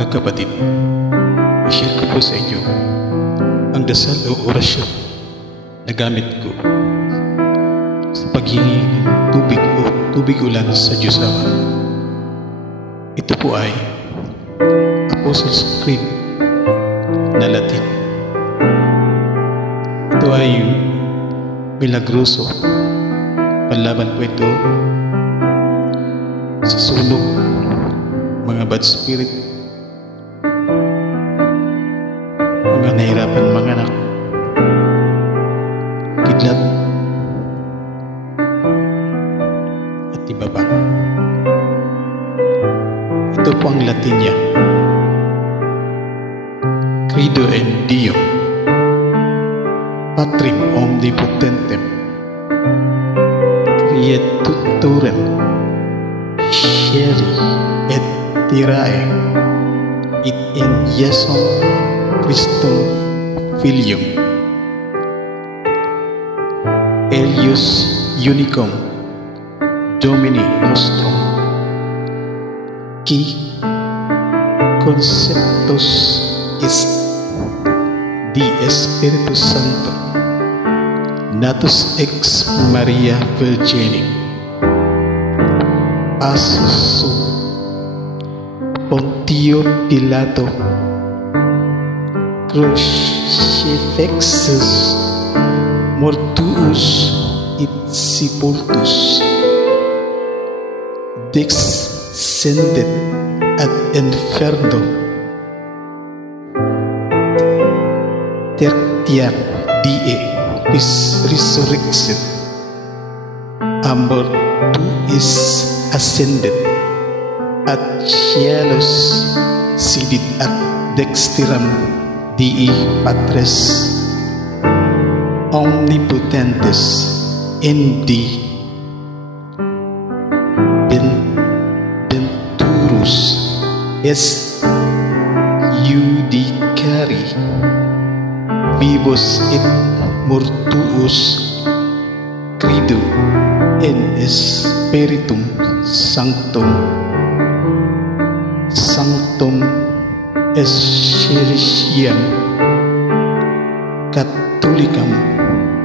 Mga kapatid, i-share ko po sa inyo ang dasal o orasyon na gamit ko sa paghingi ng tubig ulan sa Diyos Ama. Ito po ay Apostles' Creed na Latin. Ito ay milagroso. Panlaban po ito sa sunog, mga bad spirit, mga nahirapan mga anak, kidlat, at iba pa. Ito po ang Latin niya. Credo in Dio, Patrim Omnipotentem, Creaturem, Celi et Terrae, et in Iesum Christum Filium, Eius Unicum Domini Nostrum, qui conceptus est di Spiritus Sancto, natus ex Maria Virginim, passus sub Pontio Pilato, crucifixus, mortuus et sepultus, descendit ad inferno, tertiam die resurrexit, mortuis ascendit, ad cielos sidit ad dexteram Dei Patres omnipotentes indi venturus est judicari vivos et mortuos, credo in Spiritum Sanctum, Sanctum Ecclesiam Catholicam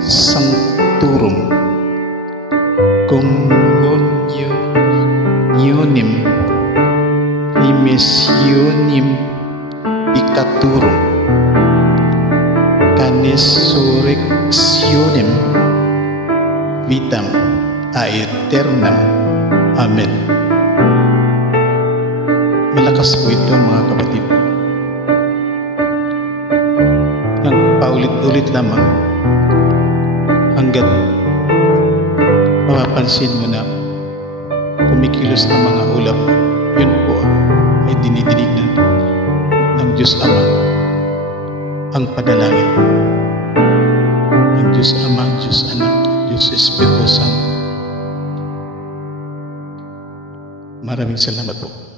Sanctorum, communionem remissionem peccatorum, resurrectionem vitam aeternam. Amen. Malakas po ito mga kapatid. Nang paulit-ulit lamang hanggat mapapansin mo na kumikilos ng mga ulap, yun po ay dinidinig ng Diyos Ama ang panalangin ng Diyos Ama, Diyos Anak, Diyos Espiritu Santo. Maraming salamat po.